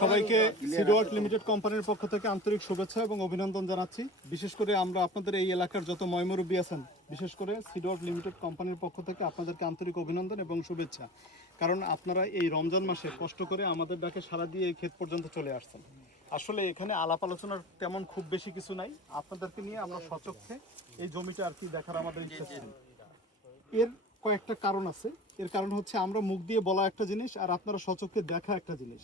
সবাইকে সিডওয়ার্ল্ড লিমিটেড কোম্পানির পক্ষ থেকে আন্তরিক শুভেচ্ছা এবং অভিনন্দন জানাচ্ছি। বিশেষ করে আমরা আপনাদের এই এলাকার যত ময়মুরব্বী আছেন, বিশেষ করে সিডওয়ার্ল্ড লিমিটেড কোম্পানির পক্ষ থেকে আপনাদেরকে আন্তরিক অভিনন্দন এবং শুভেচ্ছা। কারণ আপনারা এই রমজান মাসে কষ্ট করে আমাদের ডাকে সাড়া দিয়ে এই ক্ষেত পর্যন্ত চলে আসছেন। আসলে এখানে আলাপ আলোচনার তেমন খুব বেশি কিছু নাই, আপনাদেরকে নিয়ে আমরা সচক্ষে এই জমিটা আর কি দেখার আমাদের ইচ্ছা ছিল। এর কয়েকটা কারণ আছে। এর কারণ হচ্ছে আমরা মুখ দিয়ে বলা একটা জিনিস আর আপনারা সচক্ষে দেখা একটা জিনিস,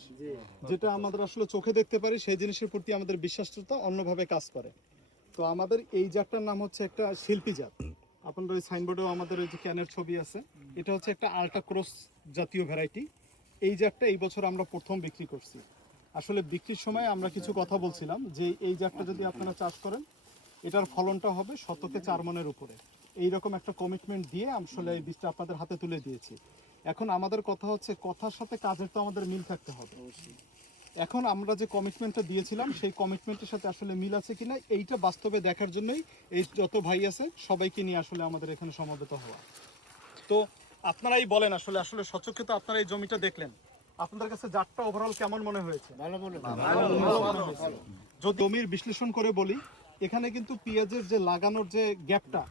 যেটা আমাদের আসলে চোখে দেখতে পারি সেই জিনিসের প্রতি আমাদের বিশ্বাসটা অন্যভাবে কাজ করে। তো আমাদের এই জাতটার নাম হচ্ছে একটা শিল্পী জাত। আপনাদের ওই সাইনবোর্ডেও আমাদের ওই যে ক্যানের ছবি আছে, এটা হচ্ছে একটা আল্ট্রা ক্রস জাতীয় ভ্যারাইটি। এই জাতটা এই বছর আমরা প্রথম বিক্রি করছি। আসলে বিক্রির সময় আমরা কিছু কথা বলছিলাম যে এই জাতটা যদি আপনারা চাষ করেন এটার ফলনটা হবে শতকে 4 মনের উপরে। এইরকম একটা কমিটমেন্ট দিয়ে আসলে এই বীজটা আপনাদের হাতে তুলে দিয়েছি। এখন আমাদের কথা হচ্ছে কথার সাথে কাজের তো আমাদের মিল থাকতে হবে। এখন আমরা যে কমিটমেন্টটা দিয়েছিলাম সেই কমিটমেন্টের সাথে আসলে মিল আছে কিনা এইটা বাস্তবে দেখার জন্যই এই যত ভাই আছে সবাইকে নিয়ে আসলে আমাদের এখানে সমবেত হওয়া। তো আপনারাই বলেন আসলে আসলে সচক্ষে তো আপনারা এই জমিটা দেখলেন, আপনাদের কাছে জাতটা ওভারঅল কেমন মনে হয়েছে? ভালো মনে হয়েছে। যদি জমির বিশ্লেষণ করে বলি, এখানে কিন্তু পেঁয়াজের যে লাগানোর যে গ্যাপটা,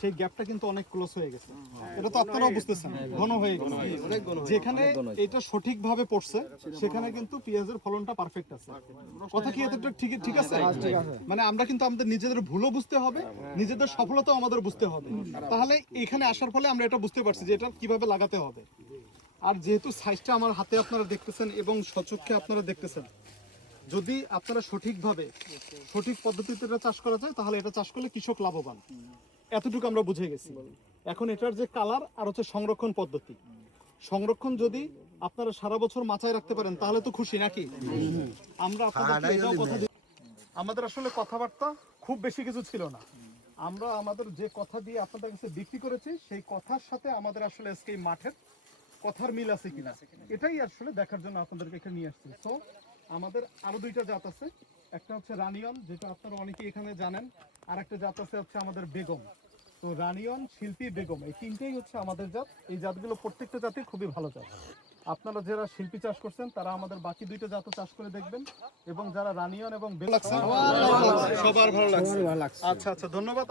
সেই গ্যাপটা কিন্তু অনেক ক্লোজ হয়ে গেছে। এটা তো আপনারাও বুঝতেছেন, ঘন হয়ে গেছে। যেখানে এটা সঠিকভাবে পড়ছে সেখানে কিন্তু পেঁয়াজের ফলনটা পারফেক্ট আছে। কথা কি এটা ঠিক আছে? মানে আমরা কিন্তু আমাদের নিজেদের ভুলও বুঝতে হবে, নিজেদের সফলতাও আমাদের বুঝতে হবে। তাহলে এখানে আসার ফলে আমরা এটা বুঝতে পারছি যে এটা কিভাবে লাগাতে হবে। আর যেহেতু সাইজটা আমার হাতে আপনারা দেখতেছেন এবং সচক্ষে আপনারা দেখতেছেন, যদি আপনারা সঠিকভাবে সঠিক পদ্ধতিতে এটা চাষ করা যায় তাহলে এটা চাষ করলে কৃষক লাভবান। এতটুকু আমরা বুঝে গেছি। এখন এটার যে কালার আর হচ্ছে সংরক্ষণ পদ্ধতি, সংরক্ষণ যদি আপনারা সারা বছর মাচায় রাখতে পারেন তাহলে তো খুশি নাকি? আমরা আপনাদেরকে এটাও কথা দিই, আমাদের আসলে কথাবার্তা খুব বেশি কিছু ছিল না। আমরা আমাদের যে কথা দিয়ে আপনাদের কাছে বিক্রি করেছি সেই কথার সাথে আমাদের আসলে আজকে এই মাঠের কথার মিল আছে কিনা এটাই আসলে দেখার জন্য আপনাদেরকে এখানে নিয়ে আসছি। তো আমাদের আরো দুইটা জাত আছে, একটা হচ্ছে রানিয়ন, যেটা আপনারা অনেকেই এখানে জানেন, আর একটা জাত আছে হচ্ছে আমাদের বেগম। তো রানিয়ন, শিল্পী, বেগম এই তিনটেই হচ্ছে আমাদের জাত। এই জাতগুলো প্রত্যেকটা জাতই খুবই ভালো জাত। আপনারা যারা শিল্পী চাষ করছেন তারা আমাদের বাকি দুইটা জাত চাষ করে দেখবেন, এবং যারা রানিয়ন এবং বেগম সবার ভালো লাগছে। আচ্ছা আচ্ছা, ধন্যবাদ।